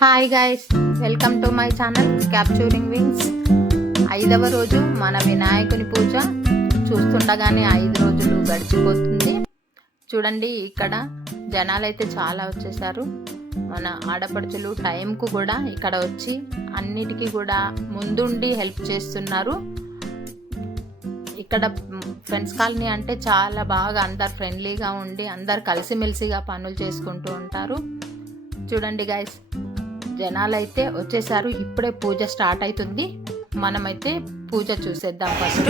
Hi guys, welcome to my channel capturing wings. 5వ రోజు మన వినాయకుని పూజ చూస్తుండగానే 5 రోజులు గడిచిపోతుంది. చూడండి, ఇక్కడ జనాలు అయితే చాలా వచ్చేసారు. మన ఆడపడుచులు టైంకు కూడా ఇక్కడ వచ్చి అన్నిటికీ కూడా ముందుండి హెల్ప్ చేస్తున్నారు. ఇక్కడ ఫ్రెండ్స్ కాలనీ అంటే చాలా బాగా అందరు ఫ్రెండ్లీగా ఉండి అందరు కలిసిమెలిసిగా పనులు చేసుకుంటూ ఉంటారు. చూడండి గైస్, జనాలు అయితే వచ్చేసారు. ఇప్పుడే పూజ స్టార్ట్ అవుతుంది. మనమైతే పూజ చూసేద్దాం. ఫస్ట్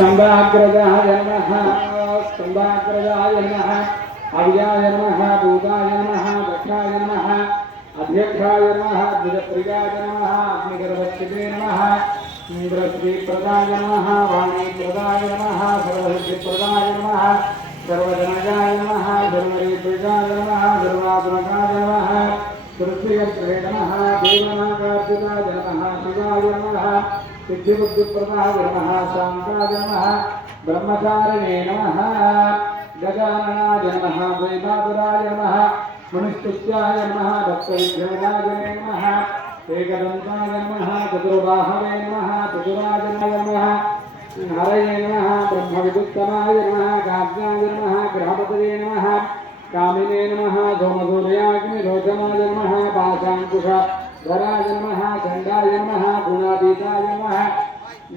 ృష్ణిగత్రే నమః దేవనాగార్జునాయ నమః శివాయ నమః సిద్ధిబుద్ధిప్రదాయ నమః శాంతాయ నమః బ్రహ్మచారిణే నమః గజాననాయ నమః వైనాథరాయ నమః మనుష్టుత్యాయ నమః భక్తవిఘ్నరాజనే నమః ఏకదంతాయ నమః చతుర్బాహవే నమః చతురాజనాయ నమః హరయే నమః బ్రహ్మవిదుత్తమాయ నమః గాజ్ఞాయ నమః గ్రహపతయే నమః कामिने नमः सोमसूर्याग्नि रोचनाय नमः पाशाङ्कुश धराय नमः चण्डाय नमः गुणातीताय नमः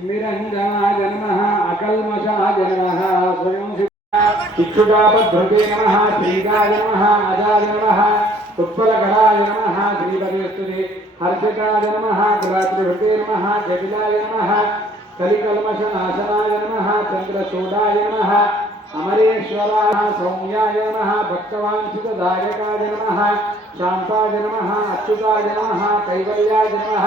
निरञ्जनाय नमः अकल्मषाय नमः स्वयं इक्षुदापद्भृते नमः श्रीकाय नमः अजाय नमः उत्पलकराय नमः श्रीपतिस्तुते हर्षिताय नमः कुलात्रिभृते नमः जटिलाय नमः कलिकल्मषनाशनाय नमः चन्द्रचूडाय नमः अमरेश्वराय सौम्याय नमः भक्तवाञ्छितदायकाय नमः शान्ताय नमः अच्युताय नमः कैवल्याय नमः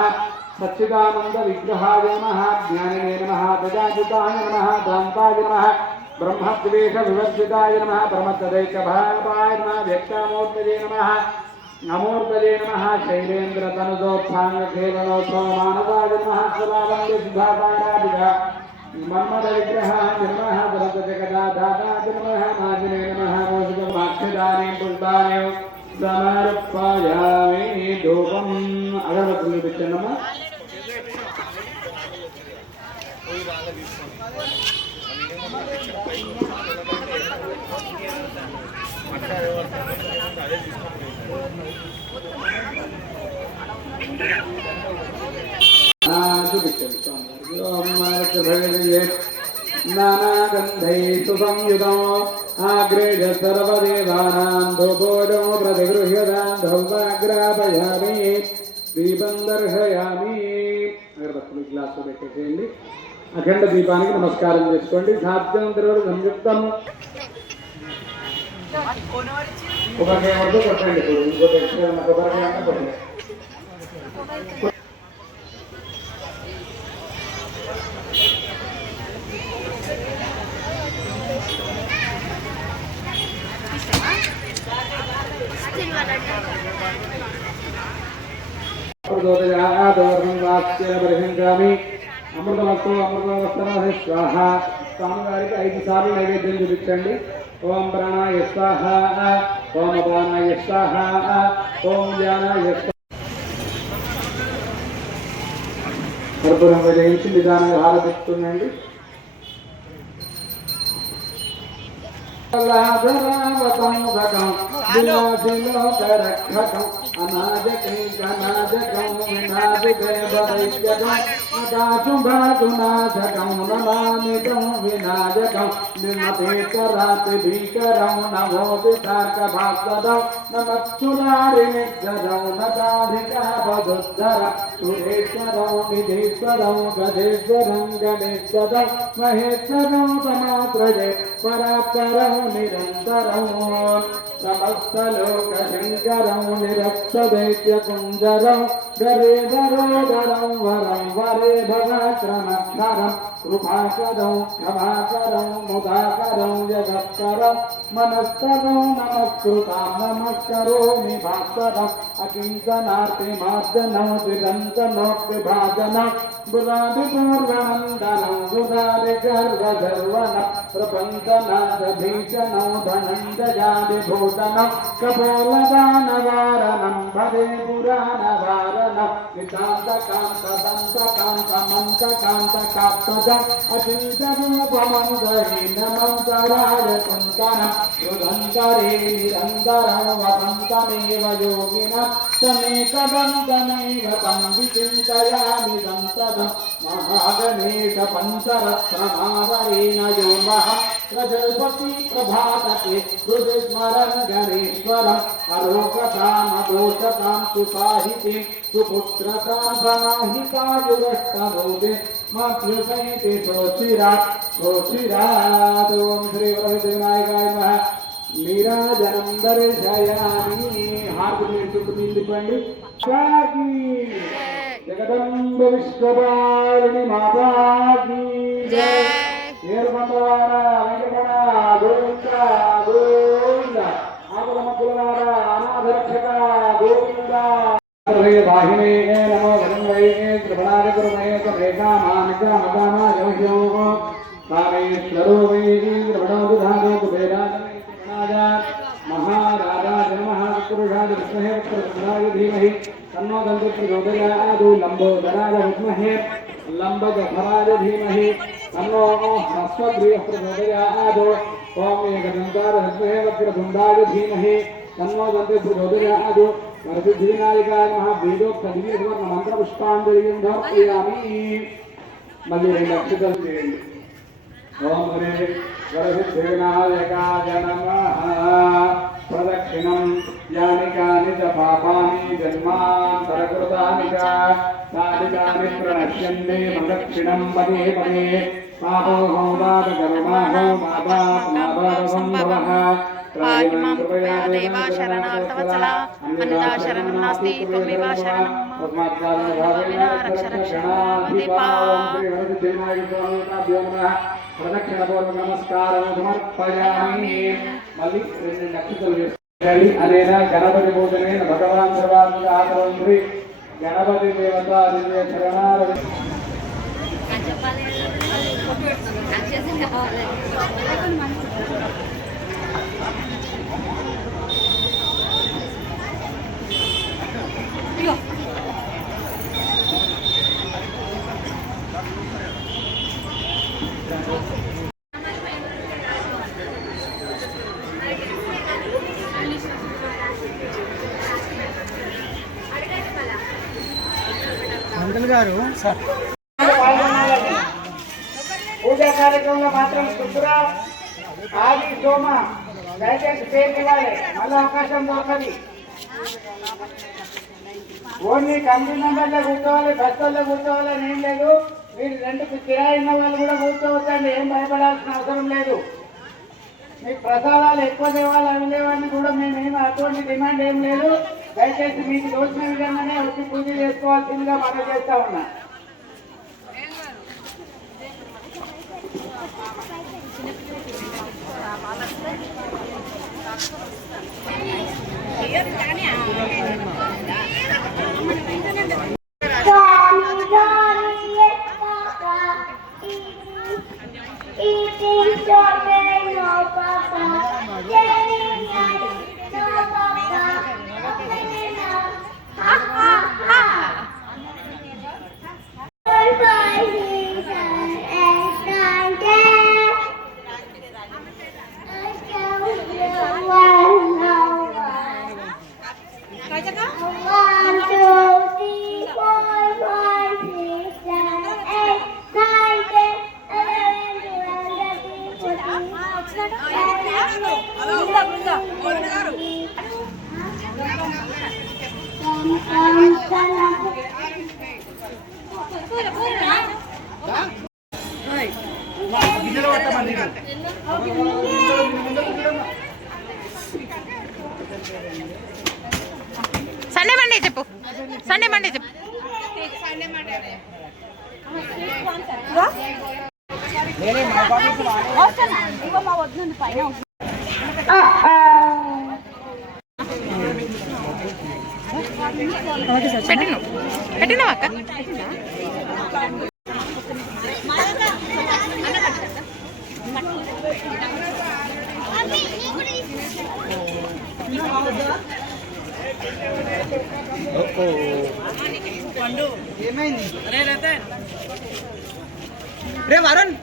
सच्चिदानन्दविग्रहाय नमः ज्ञानिने नमः प्रजाजिताय नमः दान्ताय नमः ब्रह्मद्वेषविवर्जिताय नमः प्रमत्तदैकभावाय नमः व्यक्तामूर्तये नमः अमूर्तये नमः शैलेन्द्रतनुजोत्थाङ्गखेलनोत्सवमानवाय नमः सुधावन्द्यसुधापारादिः मन्मथ विग्रहाय नमः भरत जगदाधाराय नमः नाजिने नमः मोषितमाक्षदाने पुष्पाणि समर्पयामि धूपम् अगरबत्తులు చూపించండమ్మా. नानागन्धैस्तु संयुतो आग्रेज सर्वदेवानां धूपोऽजो प्रतिगृह्यतां धौताग्रापयामि दीपं दर्शयामि. అగరబత్తులు గ్లాసు పెట్టేసేయండి. అఖండ దీపానికి నమస్కారం చేసుకోండి. సాధ్యంతర సంయుక్తం కొబ్బరికాయ వరకు కొట్టండి. ఇంకోటి ఎక్స్ట్రా కొబ్బరికాయ అంటే కొట్టండి. అమృతమస్తు అమృతమస్తు స్వాహ. స్వామివారికి 5 సార్లు నైవేద్యం చూపించండి. ఓం ప్రాణాయ స్వాహ, ఓం అపానాయ స్వాహ, ఓం జ్ఞానాయ స్వాహ. కర్పూరం వేయించి నిదానంగా హారతిస్తుందండి. అనాజకం నమామితం వినాజకం నిర్మతేకరాతి భీకరం నమోది సార్కభాస్వదం నమచ్చునారినిగ్రహం నతాధికాపదుద్ధర సురేశ్వరం నిధీశ్వరం గజేశ్వరం గణేశ్వరం మహేశ్వరం సమాత్రజే పరాపరం నిరంతరం సమస్తలోకశంకరం నిరక్తదైత్యకుంజరం గరేధరోదరం వరం వరే భగక్రమక్షరం కృపాకరం క్షమాకరం ముదాకరం జగత్కరం మనస్కరం నమస్కృతాం నమస్కరోమి భాస్కరం అకించనార్తిమార్జనం దిగంతనోక్తిభాజనం గురాదిపూర్వనందనం గురాది గర్వగర్వనం ప్రపంచనాథభీషణం ధనంజయాదిభూషణం కపోలదానవారణం భరే పురాణవారణం నితాంత కాంత దంత కాంత మంత కాంత కాంత అచింత రూపమందహీన మంతరాయ కుంతన రుదంతరే నిరంతరం వదంతమేవ యోగిన సమేకదంతమేవ తం విచింతయామి దంతదం మహాగణేశ పంచరత్నమావరేణ యోమహం ప్రజల్పతి ప్రభాతకే హృదస్మరణ గణేశ్వరం అరోగతాం దోషతాం సుసాహితే సుపుత్రతాం సనాహితాయురష్టభూతే మాప్యుసైతే సోచిరాట్ సోచిరాట్. ఓం శ్రీ వరసిద్ధి వినాయకాయ నమః. నీరాజనం దర్శయామి. హారతి మీరు చుట్టూ నిండిపోండి. జగదంబ విశ్వపాలిని మాతాకి ఏరుకొండవాడ వెంకటరమణ గోవింద గోవింద. ఆకులమక్కులవాడ అనాథరక్షక గోవింద. వాహినే నమో వదంవై త్రిపుణాయ గురుమయేక మేఘామానికామకామాయో కామేశ్వరో వై త్రిపుణాదుధానో కుబేరాయ మహారాజాయ నమః. పురుషాయ విద్మహే వక్రతుండాయ ధీమహి తన్నో దంతి ప్రచోదయాత్. లంబోదరాయ విద్మహే లంబోదరాయ ధీమహి తన్నో హస్వగ్రీవః ప్రచోదయాత్. ఓం ఏకదంతాయ విద్మహే వక్రతుండాయ ధీమహి తన్నో దంతి ప్రచోదయాత్. వరసిద్ధివినాయకాయ నమః. వేదోక్త దివ్య సువర్ణ మంత్ర పుష్పాంజలిం సమర్పయామి. మళ్ళీ 2 అక్షతలు చేయండి. ఓం హరే వరసిద్ధివినాయకాయ నమః. ప్రదక్షిణం యాని కాని చ పాపాని జన్మాంతరకృతాని చ తాని ప్రణశ్యంతే ప్రదక్షిణం పదే పదే. పాపో హోమాపకర్మాహో మాపాపమాపసంభవః. పాహిమాం కృపయా దేవా శరణార్థవత్సల అన్యదా శరణం నాస్తి త్వమేవ శరణం రక్ష రక్ష దీపా. ప్రదక్షిణ పూర్వక నమస్కారం సమర్పయామి. మళ్ళీ 2 అక్షతలు వేసుకోండి. అనేన గణపతి పూజనేన భగవాన్ సర్వాత్మక ఆకరంధ్రి గణపతి దేవత దివ్య శరణారవి. అంకుల్ గారు సార్ పూజా కార్యక్రమంలో మాత్రం శుక్ర ఆది సోమ దయచేసి పేరు ఇవ్వాలి. మళ్ళీ అవకాశం దొరకది. ఓన్లీ కమిటీ మెంబర్లే కూర్చోవాలి, బస్సుల్లో కూర్చోవాలని ఏం లేదు. మీరు 2కి కిరాయి ఉన్న వాళ్ళు కూడా కూర్చోవచ్చండి. ఏం భయపడాల్సిన అవసరం లేదు. మీకు ప్రసాదాలు ఎక్కువ తేవాలి అవి లేవని కూడా మేమేమి అటువంటి డిమాండ్ ఏం లేదు. దయచేసి మీకు తోచిన విధంగానే వచ్చి పూజ చేసుకోవాల్సిందిగా మనం చేస్తా ఉన్నా. సండే మండే చెప్పు. సండే మండే చెప్పు. పెట్టినావా అక్క? ఓ ఏమైంది రే వరుణ్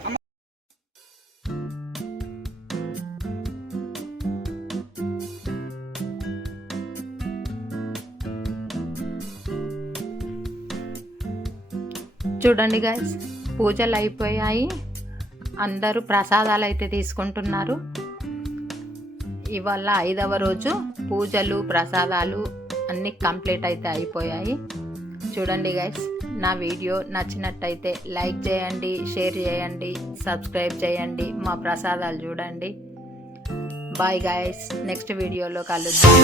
చూడండి గైస్, పూజలు అయిపోయాయి. అందరూ ప్రసాదాలు అయితే తీసుకుంటున్నారు. ఇవాళ 5వ రోజు పూజలు ప్రసాదాలు అన్నీ కంప్లీట్ అయితే అయిపోయాయి. చూడండి గైస్, నా వీడియో నచ్చినట్టయితే లైక్ చేయండి, షేర్ చేయండి, సబ్స్క్రైబ్ చేయండి, మా ప్రసాదాలు చూడండి. బాయ్ గైస్, నెక్స్ట్ వీడియోలో కలుద్దాం.